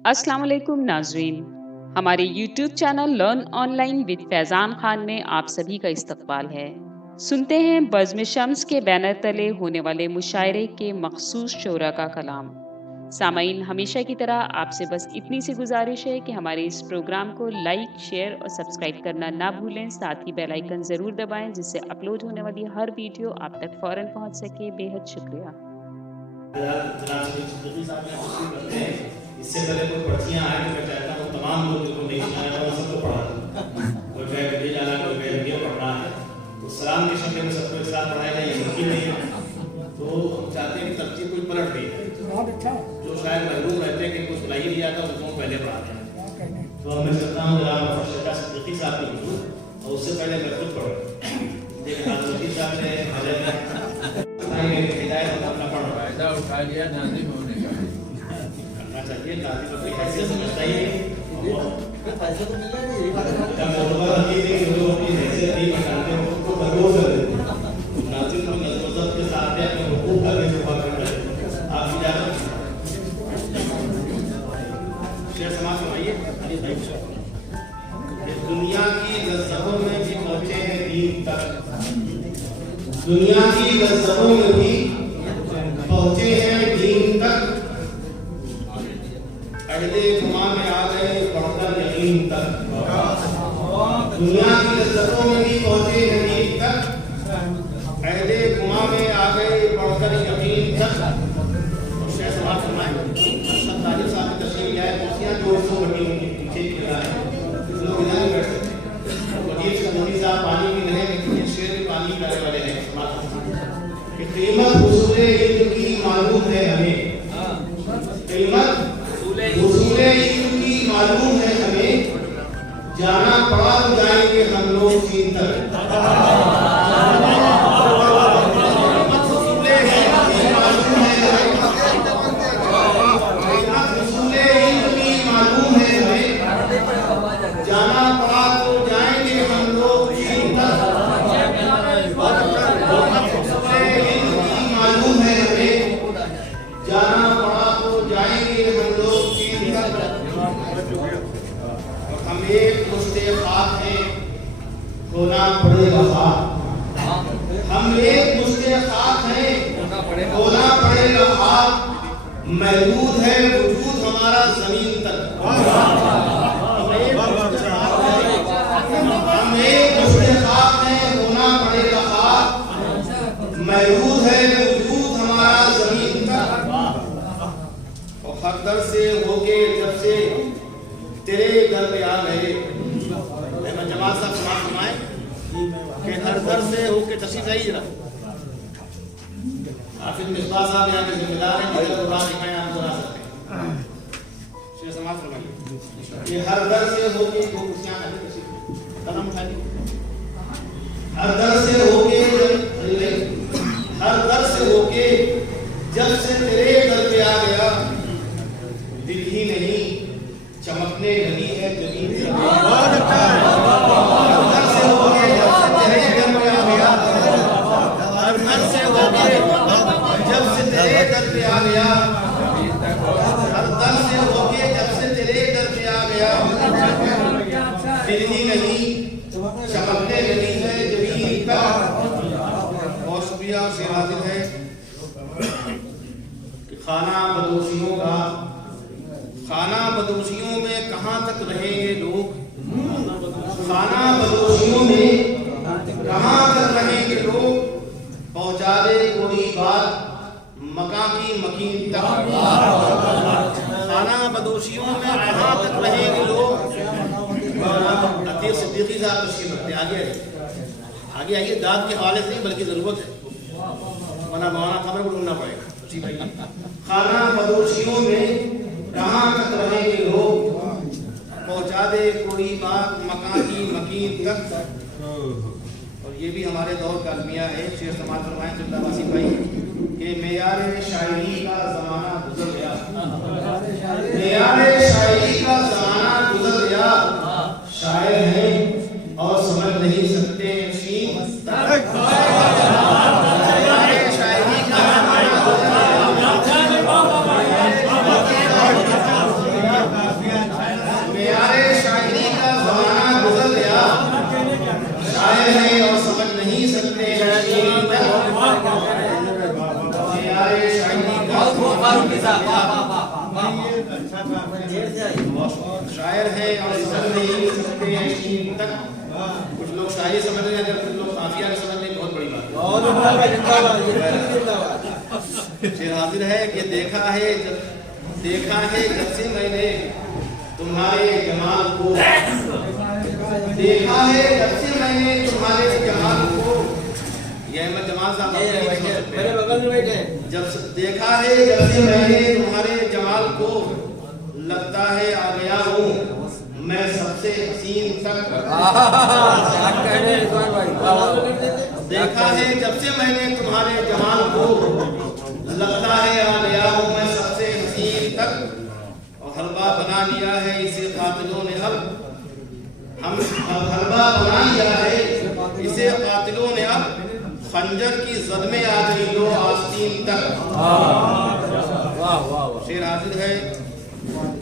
अस्सलाम वालेकुम नाज़रीन। हमारे YouTube channel learn online with Faizan Khan में आप सभी का इस्तकबाल है। सुनते हैं बज़्म शम्स के बैनर तले होने वाले मुशायरे के मखसूस शोरा का कलाम। सामाईन, हमेशा की तरह आपसे बस इतनी सी गुजारिश है कि हमारे इस प्रोग्राम को लाइक, शेयर और सब्सक्राइब करना ना भूलें। साथ ही बेल आइकन ज़रूर दबाएं जिससे अपलोड होने वाली हर वीडियो आप तक फ़ौरन पहुंच सके। बेहद शुक्रिया। इससे पहले कोई पर्चियां आए तो मैं चाहता हूँ तमाम लोग जो नहीं सुनाया वो सबको पढ़ा दूँ। कोई बैग ले जाना, कोई बैग ये पढ़ना है तो सलाम के शब्द में सबको एक साथ पढ़ाया जाए, ये मुमकिन नहीं है। तो हम चाहते हैं कि तरतीब कुछ पलट गई है, जो शायद महरूम रहते हैं कि कुछ सुनाई नहीं आता उसको पहले पढ़ाते हैं। तो अब मैं चाहता हूँ जनाब फर्शदा सिद्दीकी साहब की हुजूर, और उससे पहले मैं खुद पढ़ूँ। देखिए हाजी साहब ने हिदायत अपना पढ़ फायदा उठा लिया नाज़िम होने का चाहिए। नाज़िम अपनी हैसियत समझता ही है, पैसे तो मिल रहे हैं, यही बात है। जब मौलवा रखी थी जो अपनी हैसियत ही बताते हैं उसको भरपूर कर देते हैं। नाज़िम को नज़्म के साथ है अपने हुकूक का भी जुबान करना है। आप इजाज़त शेर समाज सुनाइए। दुनिया की लज़्ज़तों में भी पहुंचे हैं दीन तक, दुनिया की लज़्ज़तों में भी पहुंचे हैं दीन तक, अहले गुमा में आ गए बढ़कर यकीन तक। दुनिया की लज़्ज़तों में भी पहुंचे हैं दीन तक, अहले गुमा में आ गए बढ़कर यकीन तक। शेर समाज सुनाए। तालिब साहब ने तशरीफ लिया है, कुर्सियां जो सो बटी होंगी पीछे की है, लोग इधर नहीं बैठ सकते। वकील मोदी साहब पानी भी नहीं, लेकिन शेर भी पानी पीने वाले हैं। कि कीमत हुसूले इल्म की मालूम है हमें, कीमत हुसूले इल्म की मालूम है हमें, जाना पड़ा तो जाएंगे हम लोग चीन तक। जाना पड़ा तो जाएंगे हम लोग चीन तक, मालूम है हमें, जाना पड़ा तो जाएंगे हम लोग चीन तक। हम एक मुश्ते खाक हैं, होना पड़ेगा खाक। हम एक मुश्ते खाक हैं, होना पड़ेगा खाक। महदूद है वजूद हमारा जमीन तक। हम एक मुश्ते खाक हैं, होना पड़ेगा खाक। महदूद है वजूद हमारा जमीन तक। और हर दर से होके जब से तेरे घर पे आ गए, जमात साहब समाज सुनाए कि हर दर से होके तशरीफ आई जरा। हाफिज मिसबाह साहब यहाँ के जिम्मेदार हैं, जिधर कुरान दिखाएं आप सुना सकते हैं। शेर समाज सुनाइए कि हर दर से होके वो कुर्सियां कदम उठाइए। हर दर से होके हर दर से होके जब से तेरे घर पे आ गया, दिल ही नहीं चमकने लगी है जमीन। हर दर से होके जब से तेरे घर पे आ गया, हर दर से होके जब से तेरे घर पे आ गया, हर दर से होके जब से तेरे घर पे आ गया, दिल ही नहीं चमकने लगी है जमीन का। बहुत शुक्रिया से हाजिर है कि खाना बदोशियों का, खाना बदोशियों में कहाँ तक रहेंगे लोग, खाना बदोशियों में कहाँ तक रहेंगे लोग, पहुँचा दे कोई बात मका की मकीन तक। खाना बदोशियों में कहाँ तक रहेंगे लोग। अतीक सिद्दीकी साहब तशरीफ रखते, आगे आइए। दाद के हवाले से नहीं बल्कि जरूरत है, वरना मौलाना खबर को ढूंढना पड़ेगा। खाना बदोशियों में कहाँ तक रहेंगे लोग, पहुँचा दे कोई बात मका की मकीन तक। और ये भी हमारे दौर का अलमिया है। शेर समाज फरमाएं जिंदाबासी भाई कि मेयार शायरी का जमाना गुजर गया, मेयार शायरी का जमाना गुजर गया। शायर हैं और समझ नहीं सकते शीन तक। शायरी का जमाना गुजर गया, शायर है और समझ नहीं सकते हैं शीन तक। कुछ लोग शायरी समझ रहे हैं, कुछ लोग काफिया समझ रहे हैं, बहुत बड़ी बात है। शेर हाजिर है कि देखा है जब से मैंने तुम्हारे जमाल को, देखा है जब से मैंने तुम्हारे जमाल को, ये अहमद जमाल साहब मेरे बगल में बैठे। जब देखा है जब से मैंने तुम्हारे जमाल को, लगता है आ गया हूँ मैं सबसे हसीन तक। देखा है जब से मैंने तुम्हारे जमाल को, लगता है आ गया हूँ मैं सबसे हसीन तक। और हलवा बना लिया है इसे कातिलों ने अब, हम हलवा बना लिया है इसे कातिलों ने अब, खंजर की जद में आ गई लो आस्तीन तक। शेर हाजिर है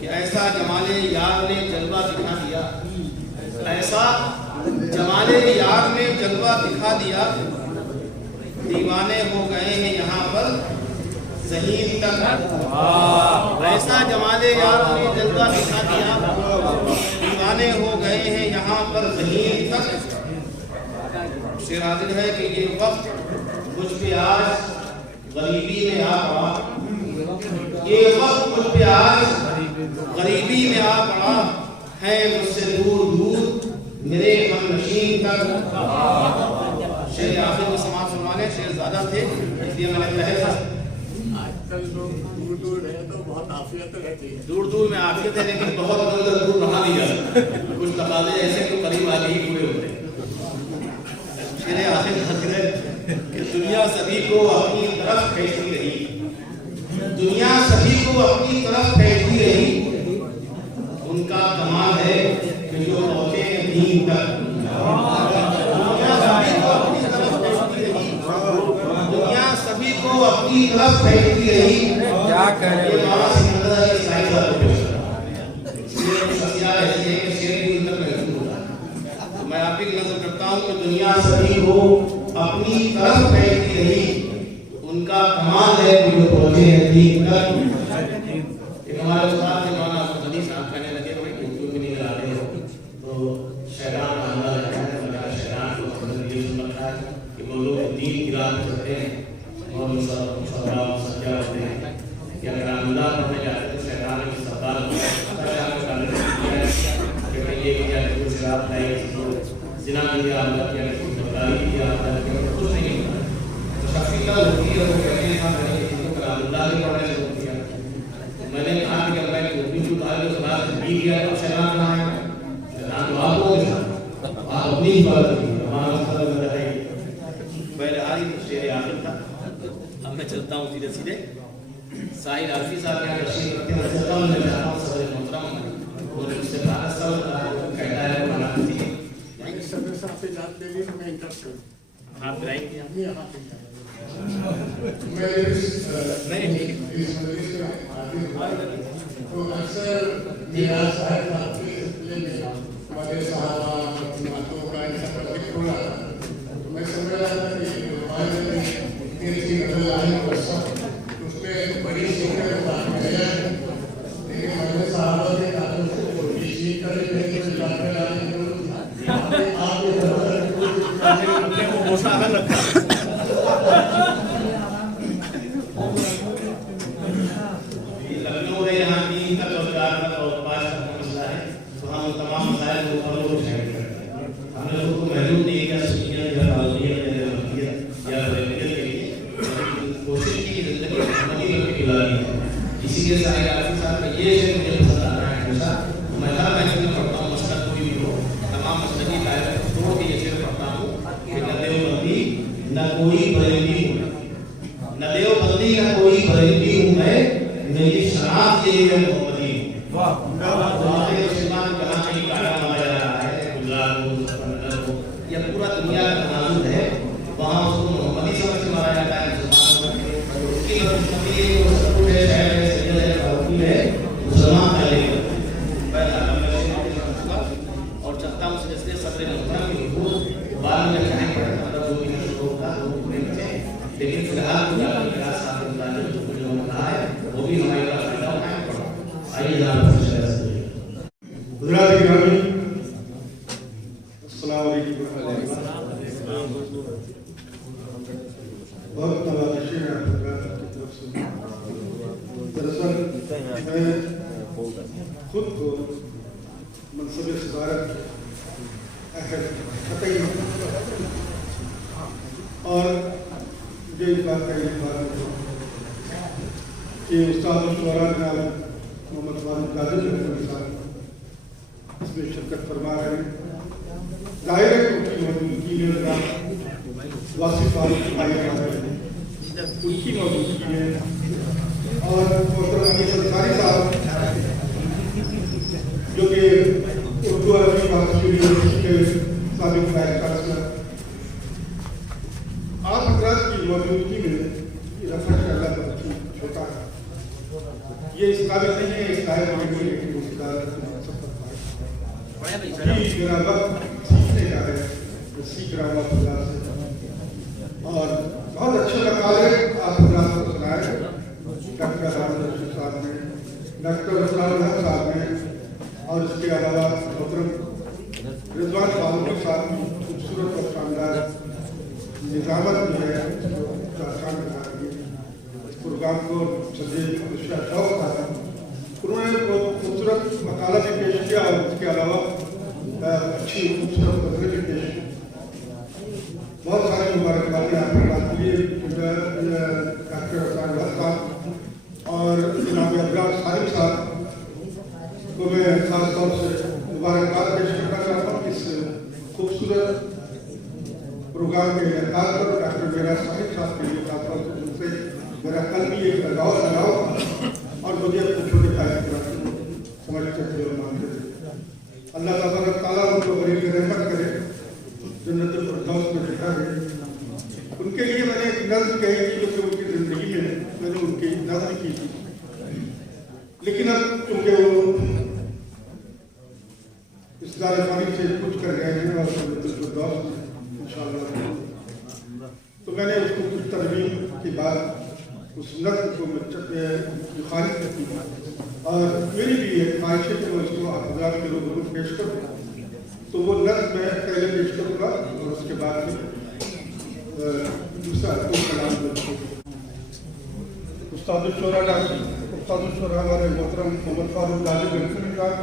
कि ऐसा जमाले यार ने जलवा दिखा दिया, ऐसा जमाले यार ने जलवा दिखा दिया, दीवाने हो गए हैं यहाँ पर ज़हीन तक। ऐसा जमाले यार ने जलवा दिखा दिया, दीवाने हो गए हैं यहाँ पर ज़हीन तक। शेर हाजिर है कि ये वक्त मुझ पे आज गरीबी में आ पड़ा, ये वक्त मुझ पे आज गरीबी में आ पड़ा है, मुझसे दूर दूर मेरे हमनशीन तक। शेर आखिर में समाज सुनवाने शेर ज्यादा थे, इसलिए मैंने पहले दूर दूर में आफियत है, लेकिन बहुत दूर बना दिया। कुछ तकाज़े ऐसे तो करीब आगे ही पूरे होते। शेर आखिर है कि दुनिया सभी को अपनी तरफ खींचती रही, दुनिया सभी को अपनी तरफ खींचती रही, उनका कमाल है कि जो पहुंचे दीन तक। दुनिया सभी को अपनी तरफ खींचती रही, दुनिया सभी को अपनी तरफ खींचती रही। क्या कह रहे हैं? मैं आप ही की नजर करता हूँ कि दुनिया सभी को अपनी तरफ खींचती रही, उनका कमाल है कि जो पहुंचे हैं दीन तक। हमारे उस्ताद थे मौलाना अब्दुल साहब कहने लगे भाई उर्दू में नहीं लगाते हो तो शैतान आंदा रहता है, शैतान को ये समझता है कि वो लोग दीन की राह चलते हैं और सदा सच्चा होते हैं। कि अगर आंदा पढ़ने जाते तो शैतान की सत्ता कि भाई ये किया कुछ रात नहीं जिना किया आंदा किया कुछ बदलाई किया आंदा किया कुछ नहीं होता। तो शक्तियाँ होती है वो कहते हैं हम आंदा नहीं पढ़ने से होती है। मैंने कहा कि अगर मैं टोपी को उतार के सलाह भी किया तो शैतान कहाँ है? शैतान तो आप लोग हैं, आप अपनी ही बात की हमारा मतलब बताइए। पहले हाल ही शेर आखिर था। अब मैं चलता हूँ सीधे सीधे साहिर आरफी साहब के यहाँ रशीद रखते हैं, चलता हूँ मैं जाता हूँ सदर मोहतरम और उससे भारत साहब कहता है मना दीजिए सदर साहब से जात ले ली तो मैं इंटरेस्ट करूँ। आप ब्राइक नहीं तो अक्सर मेरा साहब आपके सिलसिले में हमारे साहबा बातों का ऐसा प्रतीक हो रहा था, तो मैं समझ रहा था कि तेरी नजर लाने को सब उसमें बड़ी शिक्षक बात गया है, लेकिन हमारे साहबा के कारण इसी तरह के बात लाने की जरूरत थी। अपने को घोषणा कर रखा लखनऊ है यहाँ 3 तक और 4 तक और 5 तक का मसला है, तो हम तमाम मसाइल को और लोग शामिल करते हैं। हमने लोगों को महलूम नहीं किया सुनिया या राजिया या रेलवे के लिए कोशिश की कि जिंदगी हमनी लोग की लानी है। इसीलिए साहिर आरफी साहब का ये शेर मुझे पसंद आता है हमेशा। मैं हर महफिल में पढ़ता हूँ, मसला कोई भी हो, तमाम मसले की दायरे तोड़ के ये शेर पढ़ता हूँ कि न देवबंदी न कोई बरेली हूँ, न देवबंदी न कोई बरेली हूँ मैं, मेरी शनाख्त ये है मोहम्मदी। वाह हमारे मुसलमान कहाँ कहीं काला माना जा रहा है, गुजरात हो सफरनगर हो या पूरा दुनिया का तनाजुर है, वहाँ उसको मोहम्मदी समझ के मारा जाता है मुसलमानों में। उसकी मोहम्मदी है, वो सब कुछ है, शहर है, सैयद है, फारूकी है, मुसलमान पहले और चलता हूँ सिलसिले सदर मोहतरम की हुकूक बाद में चाहे मतलब जो भी शुरू होगा वो पूरे बचे, लेकिन फिलहाल जो कहा है वो भी हमारे पास फायदा उठाए। आइए जनाब से शेयर करिए। हज़रात गिरामी, अस्सलाम वालेकुम। बहुत नवाज़िश है हज़रात की तरफ से। दरअसल मैं खुद को मनसब सदारत अहद कतई और मुझे इस बात का इत्मीनान है कि उस्ताद शुरा जनाब मोहम्मद वालिद कादिर साहब इसमें शिरकत फरमा रहे हैं। जाहिर है उनकी मौजूदगी में वासिफ उनकी मौजूदगी में और मोहतरम अली अंसारी साहब जो कि उर्दू अरबी यूनिवर्सिटी के साबिक वाइस चांसलर, आप हजरात की मौजूदगी में रफा अल्लाह का बच्ची छोटा है, ये इस काबिल नहीं है, इस काबिल नहीं है, लेकिन उस मेरा वक्त सीखने का है, तो सीख रहा हूँ खुदा से। और बहुत अच्छे मकाले आप हजरात को सुनाए डॉक्टर रशीद साहब ने, डॉक्टर उस्मान साहब ने, और इसके अलावा मोहतरम रिजवान फारूक साहब की खूबसूरत और शानदार निजामत भी है इस प्रोग्राम को सजे शौक था। उन्होंने बहुत खूबसूरत मकाला भी पेश किया और इसके अलावा अच्छी खूबसूरत तस्वीर भी पेश की। बहुत सारी मुबारकबाद आपने बात की डॉक्टर साहब और जनाब अब्रार साहिब साहब को मैं खास तौर से मुबारकबाद पेश करना चाहता हूँ इस खूबसूरत प्रोग्राम के इनकार पर। डॉक्टर मेरा साहिब साहब के लिए खास तौर से उनसे मेरा कल भी एक लगाव और मुझे अपने छोटे भाई की तरफ समझते थे और मानते थे। अल्लाह ताला उनको बड़ी रहमत करे, जन्नत फिरदौस में बिठा दे। उनके लिए मैंने एक नज़्म कही थी जो कि उनकी ज़िंदगी में मैंने उनकी नज़्म की थी, लेकिन अब क्योंकि वो इस दारफ़ानी से कुछ कर गए हैं और फिरदौस इंशाअल्लाह, तो मैंने उसको कुछ तरमीम की बात उस नज़्म को मुखालिफ रखी और मेरी भी एक ख्वाहिश है कि मैं उसको हज़रात के रूबरू पेश करूँ। तो वो नज़्म मैं पहले पेश करूँगा और उसके बाद दूसरा कलाम उस्ताद शुरा हमारे मोहतरम मोहम्मद फारूक कादिर साहब,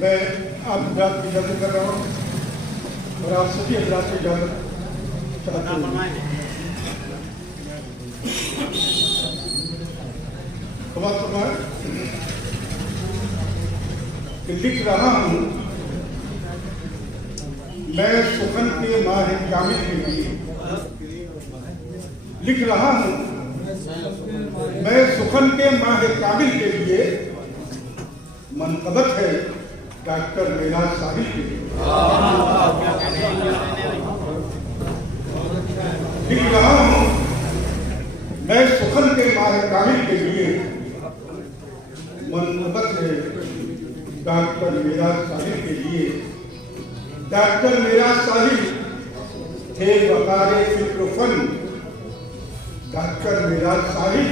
मैं आप हज़रात की इजाज़त कर रहा हूँ और आप सभी हज़रात की इजाज़त चाहता हूँ। लिख रहा हूँ मैं सुखन के माह कामिल के लिए, लिख रहा हूँ मैं सुखन के माह कामिल के लिए, मनक़बत है डॉक्टर मेरा साहिब के लिए। लिख रहा हूँ मैं सुखन के माह कामिल के लिए, मनक़बत है डॉक्टर मेरा साहिब के लिए। डॉक्टर मेरा साहिब थे वक़ारे फ़िक्र फ़न, डॉक्टर मेरा साहिब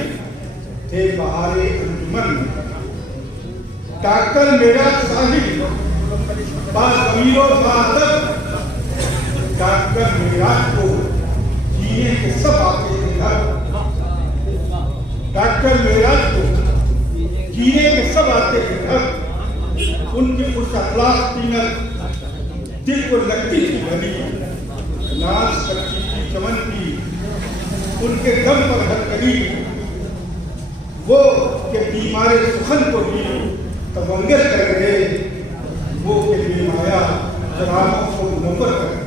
थे बहारे अंजुमन। डॉक्टर मेरा साहिब बाज़मीर व बाअदब, डॉक्टर मेरा को जीने के सब आते थे घर। डॉक्टर मेरा को जीने के सब आते थे घर। उनकी उस अखलाक कीमत दिल को लगती थी भली, नाज करती थी चमन की उनके दम पर हर करी। वो के बीमारे सुखन को भी तवंगर कर गए, वो के बेमाया जनाबों को मुनव्वर कर गए,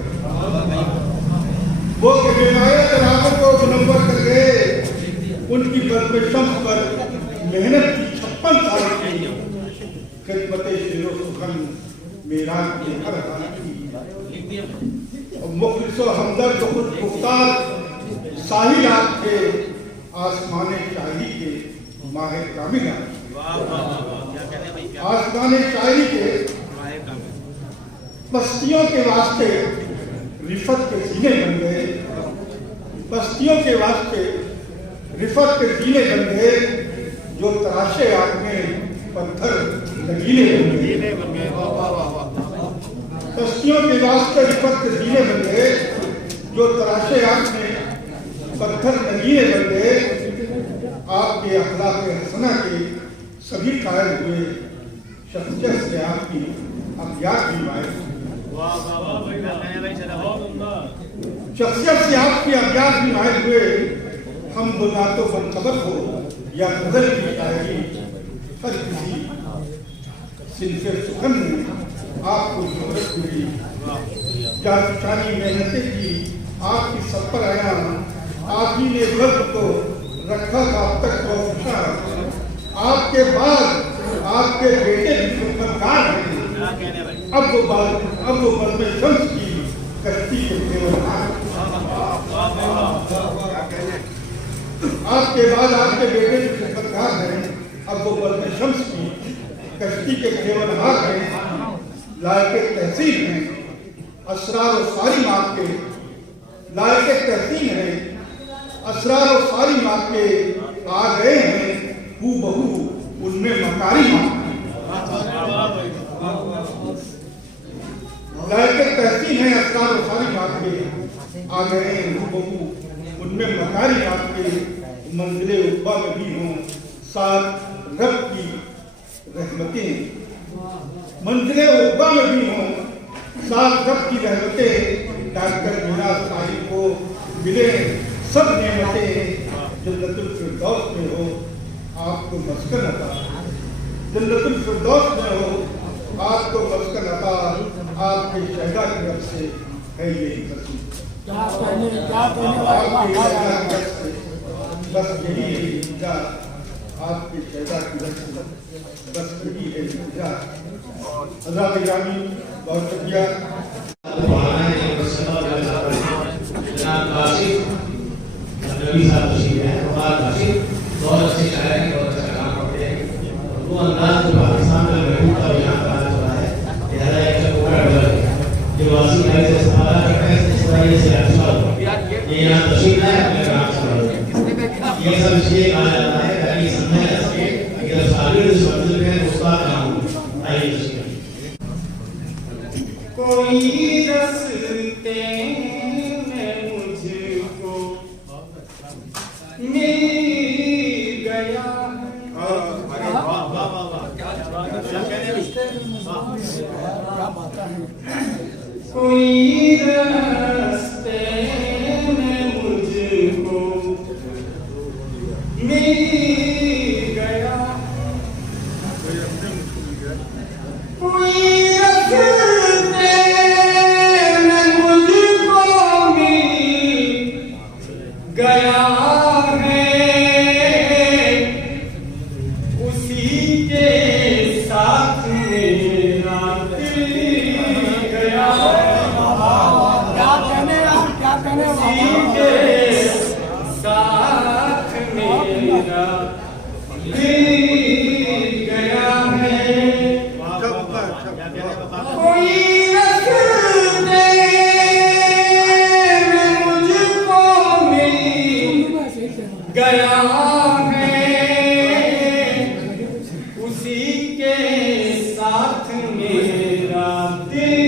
वो के बेमाया जनाबों को मुनव्वर कर गए। उनकी बरपेशम पर मेहनत की 56 साल की खिदमत शेरो सुखन मेरा के हर हाल की। मुखलिस हमदर्द खुद पुख्तार साहिल आप थे, आसमाने शायरी के माहे कामिल। आसमाने शायरी के बस्तियों के वास्ते रिफत के जीने बन गए, बस्तियों के वास्ते रिफत के जीने बन गए। जो तराशे आपने पत्थर लकीले बन गए। कश्तियों के वास्ते विपत्त जीने बन गए, जो तराशे आपने पत्थर नगीने बन गए। आपके अखलाक हसना के सभी कायल हुए, शख्सियत से आपकी अभियान भी माए। शख्सियत से आपकी अभियान भी माए हुए, हम बुलातो बनखबर हो या गजल की शायरी, हर किसी सिलसिले सुखन में आपको शोहरत मिली। जानी मेहनतें की आपकी सब पर आया, आप ही ने वर्ग को रखा था अब तक खुशा। आपके बाद आपके बेटे भी खिदमतगार हैं। अब वो बज़्म शम्स की कश्ती के देवनार। आपके बाद आपके बेटे भी खिदमतगार हैं। अब वो बज़्म शम्स की कश्ती के देवनार हैं। लायके तहसीन हैं असरार और सारी माँ के, लायके तहसीन हैं असरार और सारी माँ के। आ गए हैं हू बहू उनमें मकारी माँ। लायके तहसीन है असरार और सारी माँ के। आ गए हैं हू बहू उनमें मकारी माँ के। मंजिले उब्बा में भी हों साथ रब की रहमतें। मंजिले उब्बा में भी हों साथ रब की रहमतें। डॉक्टर मीरा साहिब को मिले सब नेमतें। जन्नतुल फिरदौस में हो आपको मस्कन अता। जन्नतुल फिरदौस में हो आपको मस्कन अता। आपके शहदा की रब से है यही नसीब। आपके शहदा की रब से बस यही है इंतजा। आपके शहदा की रब से बस यही है इंतजा। हज़रत गिरामी बहुत शुक्रिया। नबी साहब तशरीफ है, बहुत अच्छे शायर हैं, बहुत अच्छा काम करते हैं। वो अंदाज जो पाकिस्तान में महबूब का यहाँ कहा जा रहा है, लिहाजा एक चकोरा डर है जो वासी भाई से सवाल करते हैं, इस वजह से अच्छा ये यहाँ तशरीफ है, अपने काम से ये सब इसलिए कहा जाता है ताकि समझा जा सके कि जब साबिर इस मंजिल में उसका काम हो। आइए तशरीफ कोई रस्ते में मुझको मिल गया। कोई रास्ते में मुझको मिल गया। कोई रास्ते में मुझको मिल गया है। उसी के साथ मेरा दिल गया। उसी के साथ मेरा दिल गया है। कोई रास्ते में मुझको मिल गया है। उसी के साथ मेरा दिल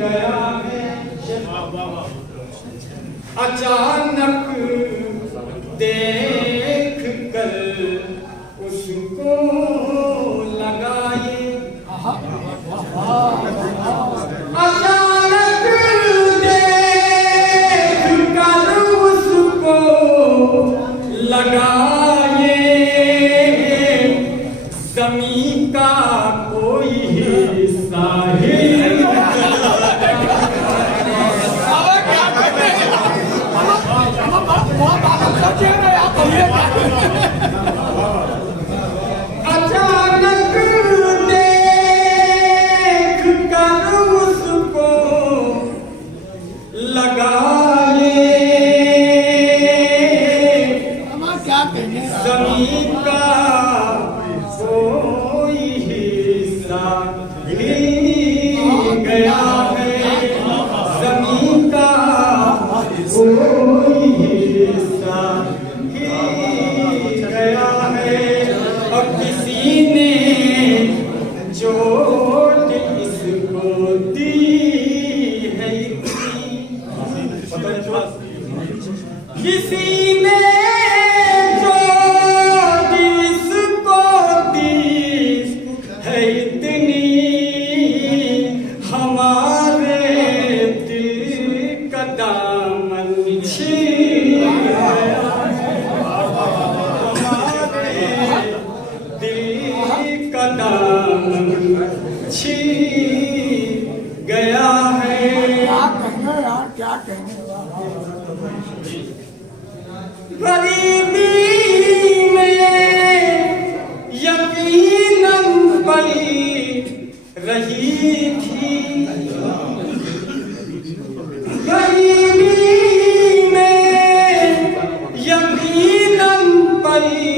गया है। अचानक देख कर उसको लगाए। अचानक देख कर उसको लगाए। ज़मीं का कोई हिस्सा हिल अचानक देख कर उसको लगाए। ज़मीं का कोई हिस्सा हिल का दामन छीन गया है। क्या कहना यार, क्या कहना। गरीबी में यकीनन पली रही थी, गरीबी में यकीनन पली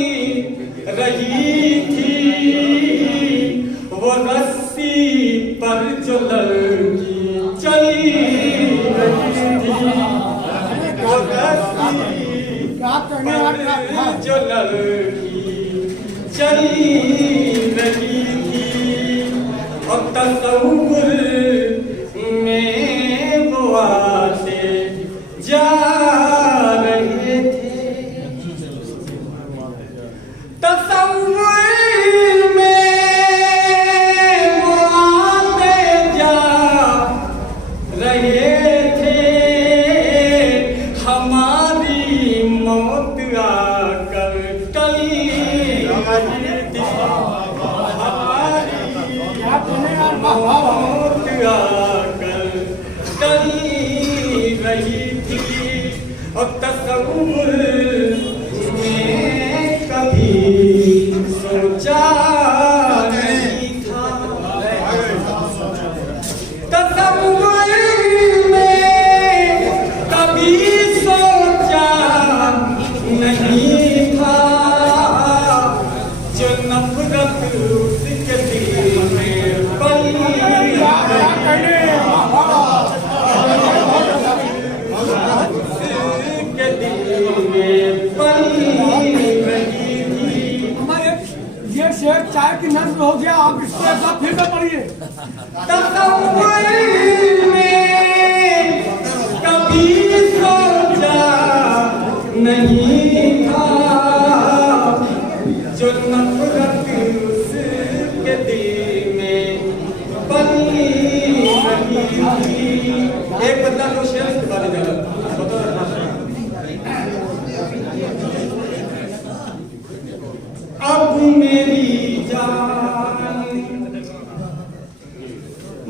रही थी। वो रस्सी पर जो लड़की चली रही थी, वो रस्सी क्या कहने यार, क्या जो लड़की चली रही थी और तसव्वुर में वो आते जा रहे थे। तसव्वुर में वो आते जा रहे थे। हमारी मौत आकर टली रही थी, हमारी मौत आकर टली रही थी और तसव्वुर में कभी सोचा नहीं था। तसव्वुर में कभी सोचा नहीं था जो नफरत उसके दिल में पली उसके दिल में पली रही थी। ये शेर चाय की नस्ल हो गया, आप इसको ऐसा फिर से पढ़िए। तसव्वुर में कभी सोचा नहीं था जो नफरत उसके दिल में पली रही थी। एक बंदा को शेर से बात जाना अब मेरी जान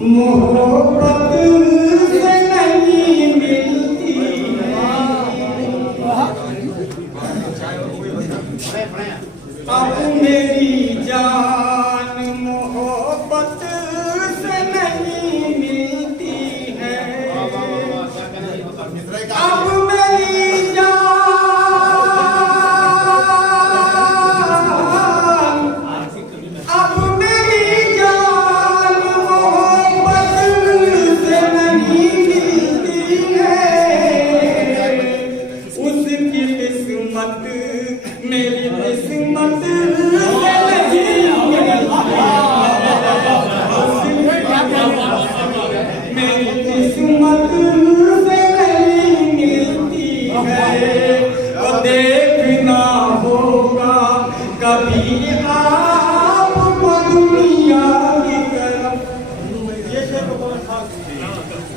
मोहब्बत से नहीं मिलती, अब मेरी जान मोहब्बत से नहीं मिलती है। अब मेरी जान, अब मेरी जान मोहब्बत से नहीं मिलती है। उसकी किस्मत मेरी किस्मत से नहीं मेरी किस्मत से नहीं मिलती है। वो देखना होगा कभी आपको दुनिया की तरफ,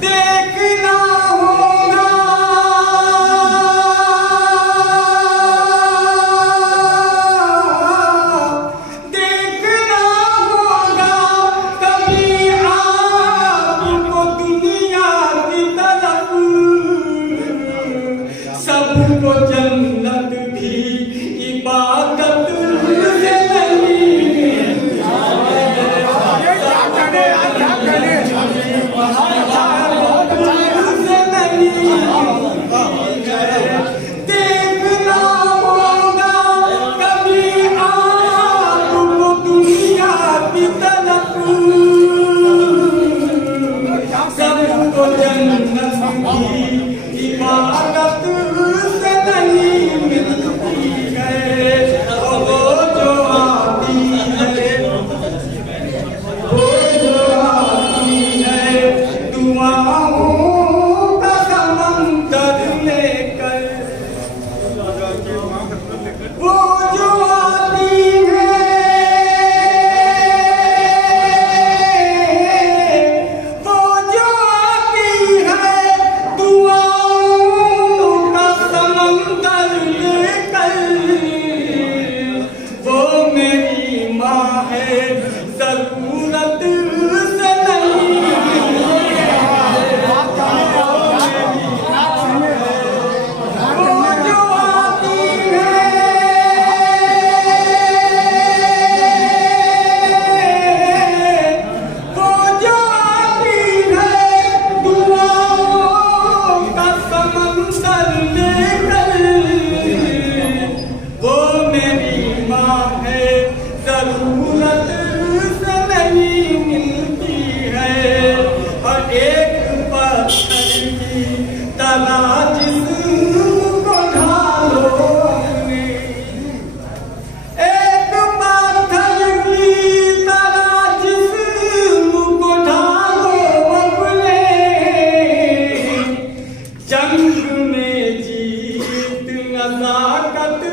देखना होगा देखना होगा कभी आपको दुनिया की तरफ। सबको जन्नत भी इबादत से नहीं, देखना होगा कभी आपको दुनिया की तरफ। सबको जन्नत की इबादत से नहीं मिलती है। वो जो आती है, वो जो आती है जरूरत से नहीं वो जो आती है वो जो आती है दुआओं का समंदर लेकर वो मेरी माँ है जरूरत से नहीं मिलती है और एक पत्थर की तरह जिसको ढालो अपने एक पत्थर की तरह जिसको ढालो अपने जंग में जीत नजाकत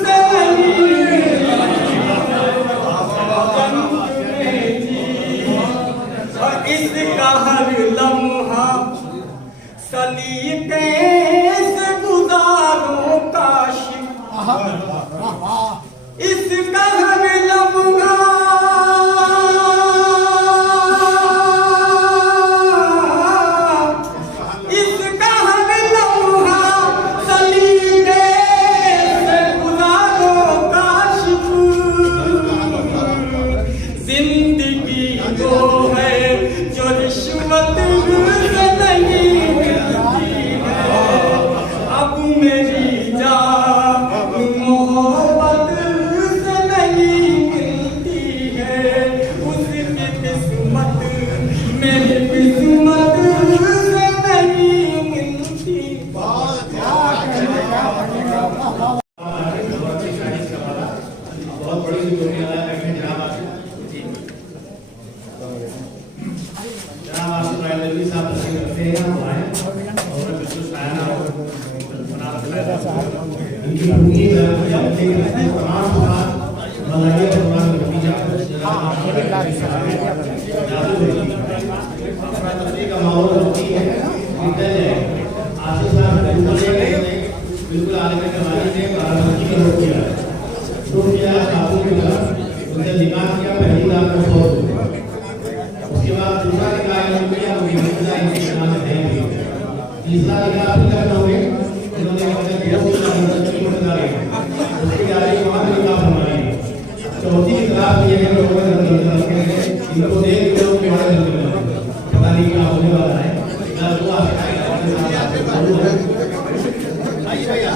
से नहीं और इसका हर लम्हा सलीके से गुजारो काशिफ इसका हर लम्हा इसका हर लम्हा सलीके से गुजारो काशिफ जिंदगी वो है जो रिश्वत से नहीं मिलती है अब मेरी जान मोहब्बत से नहीं मिलती है उसकी किस्मत मेरी किस्मत से नहीं मिलती बहुत बड़ी ड्यूटी अदा करके जनाब आसिफ रायदरवी साहब तस्वीर रखते हैं हम आए और बिल्कुल सायना बना रखा है इनकी पूरी तमाम समाज मलाइया और कुरान नतीजा तस्वीर का माहौल होती है निकल जाए आसिफ साहब बिल्कुल आलिम कमाली ने बाराबंकी का रोक किया खातून की तरफ उनसे निकाह किया पहली रात में 100 उसके बाद दूसरा निकाह किया उनकी महिला इनके नाम से नहीं हुई तीसरा निकाह भी करना होंगे इन्होंने अपने उसकी जारी वहाँ निकाह फरमाई चौथी इतलाफ ये है लोगों ने इनको देख के लोग तुम्हारे दिल में पता नहीं क्या होने वाला है आइए भैया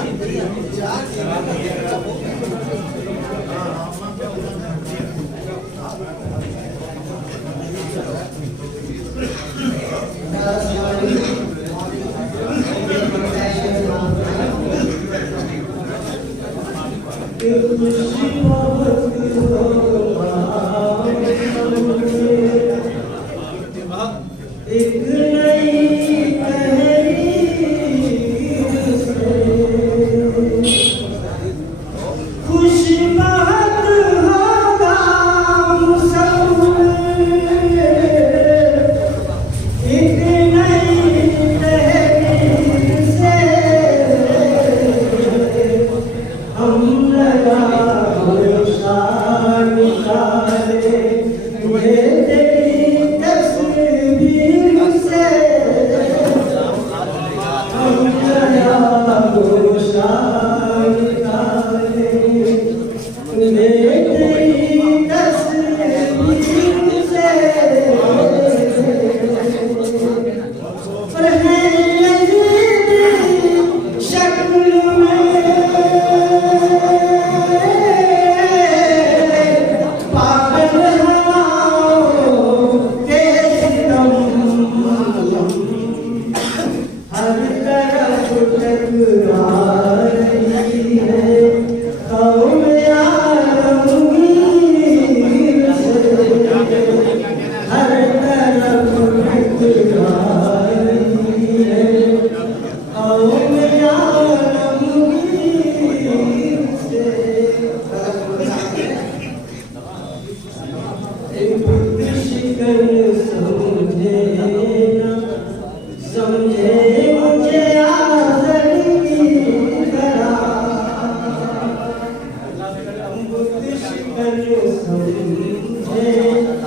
समझे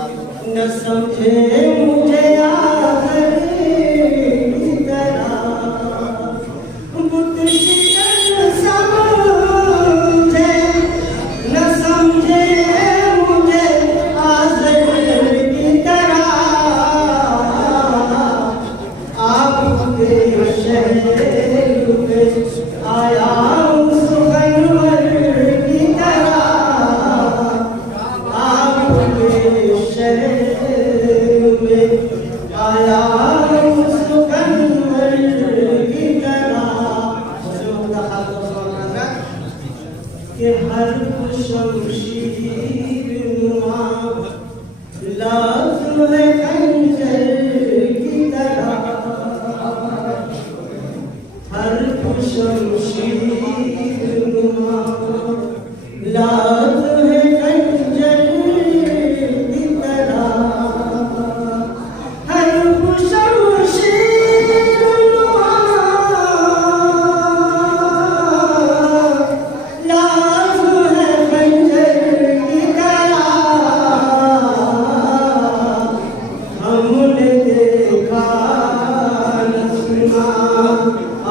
न समझे मुझे आखिर की तरह बुत शिकन समझे न समझे मुझे आखिर की तरह आपके शहर में आया सुखनवर की तरह आपके शहर में आया सुखनवर की तरह कि हर शमशीर नुमा लाज़ है खंजर की तरह हर शमशीर नुमा लाज़ है खंजर की तरह हर शमशीर नुमा लाज़ है खंजर की तरह हमने देखा न सुना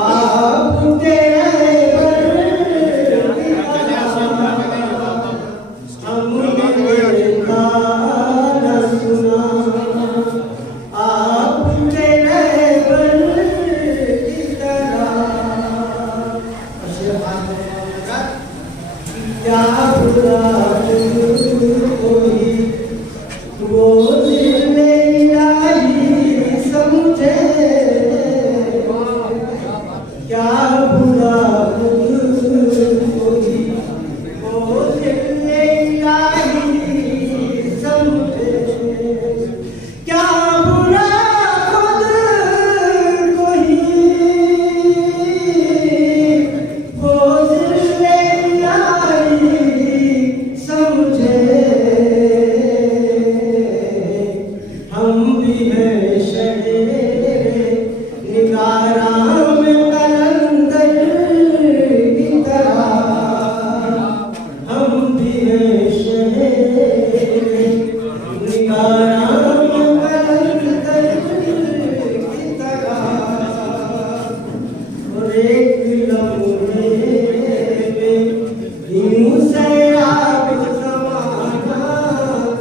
आपके रहबर की तरह हमने देखा न सुना आपके रहबर की तरह क्या बुरा कोई वो दिल मेरा ही समझे क्या बुरा कोई वो दिल मेरा ही समझे क्या बुरा खुद कोई वो दिल मेरा ही समझे हम भी हैं शहरे निगारा में कलंदर की तरह हम भी हैं शहरे निगारा में कलंदर की तरह और एक लम्हे में यूं से आप ज़माना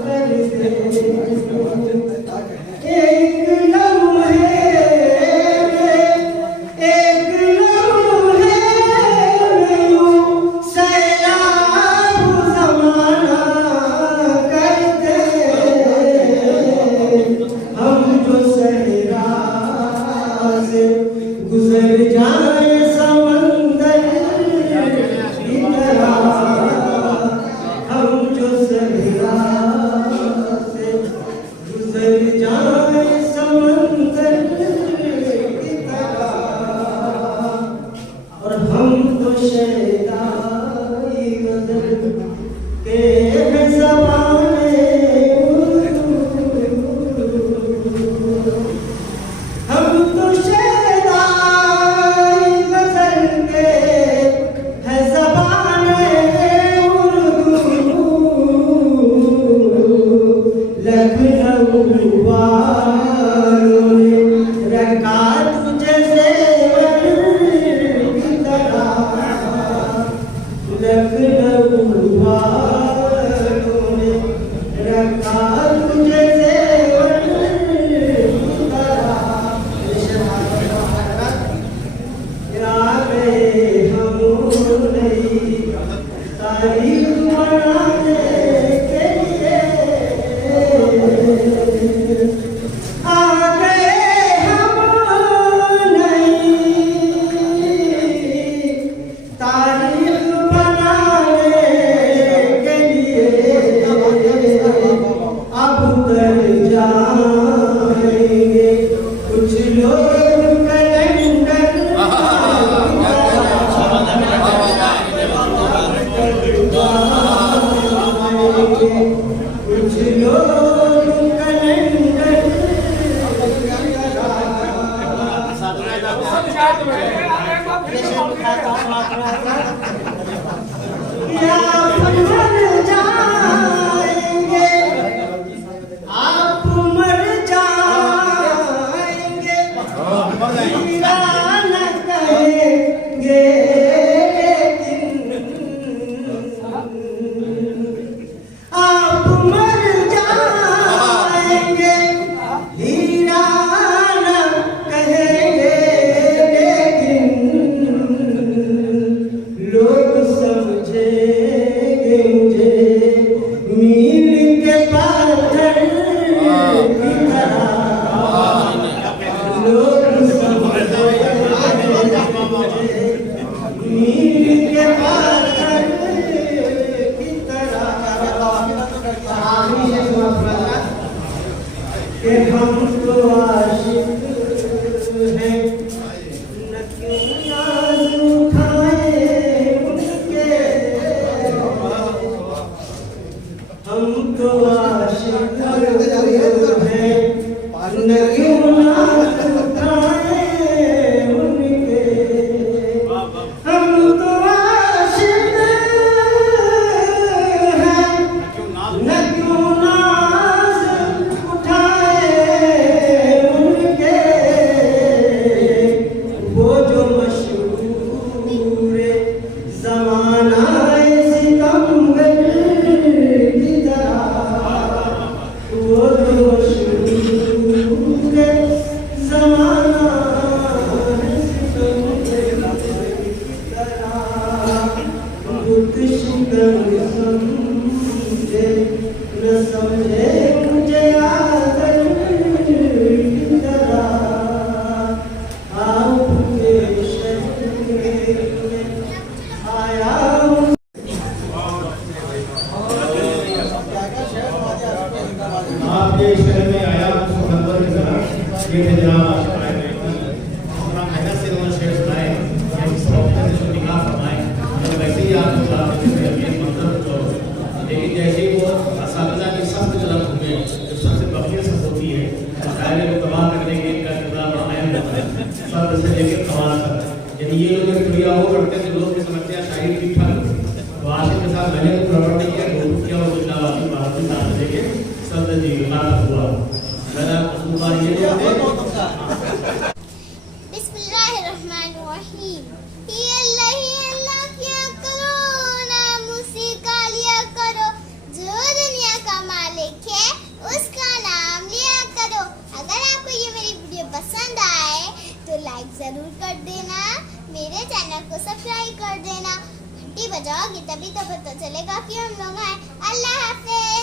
कर दे एक लम्हे में यूं सैलाब ज़माना कर दे हम जो सहरा से गुजर जाए समंदर की तरह हम जो सहरा से गुजर जाए समंदर की तरह और हम तो शहदाई गज़ल के हैं ज़बाने हम तो शहदाई गज़ल के हैं ज़बाने लखनऊ वालों ने रखा तुझे ज़ेवर की तरह लखनऊ वालों ने रखा तुझे ज़ेवर की तरह आ गए हम नई तारीख मनाने के लिए आ गए हम नई तारीख बनाने के लिए अब उधर जाएंगे कुछ लोग कैलेंडर कुछ लोग कैलेंडर या जाएंगे आप कि हम तो आशिक हैं, न क्यों नाज उठाए उनके, हम तो आशिक हैं, न क्यों नाज उठाए उनके, हम तो आशिक हैं, न क्यों नाज उठाए उनके, वो जो मशहूर ज़माना सितमगर की तरह, वो जो मशहूर ज़माना सितमगर की तरह, बुत शिकन समझे न समझे मुझे आदर की तरह, आपके शहर में आया हूँ। आपके शहर में आया सुखनवर की तरह ये थे जनाब आशिक आए हुए हैं। अपना मेहनत से उन्होंने शेर सुनाए, हम इस मौके से जो निकाह फरमाए, तो वैसे ही आप चला मंजर जो, लेकिन जैसे ही वो असातिज़ा की सख्त तरफ होंगे, जो सबसे बखीर सब होती है, शायरी को तबाह करने के इनका किरदार बड़ा अहम होता है, सब्र से लेकर कमाल तक। यानी ये लोग जब क्रिया हो करते हैं तो लोग भी समझते हैं शायरी ठीक ठाक होती है। तो आशिक के साथ मैंने तो प्रकट नहीं किया, लोग क्या हो जिंदाबादी भारतीय साथ लेके शब्द जी नाटक हुआ। मेरा कसूरवार ये लोग थे। बिस्मिल्लाहिर्रहमानिर्रहीम। ये अल्लाह क्या करो ना मुझसे गालियाँ करो, जो दुनिया का मालिक है उसका नाम लिया करो। अगर आपको ये मेरी वीडियो पसंद आए तो लाइक ज़रूर कर देना, मेरे चैनल को सब्सक्राइब कर देना, घंटी बजाओगे तभी तो पता चलेगा कि हम लोग हैं। अल्लाह हाफ़िज़।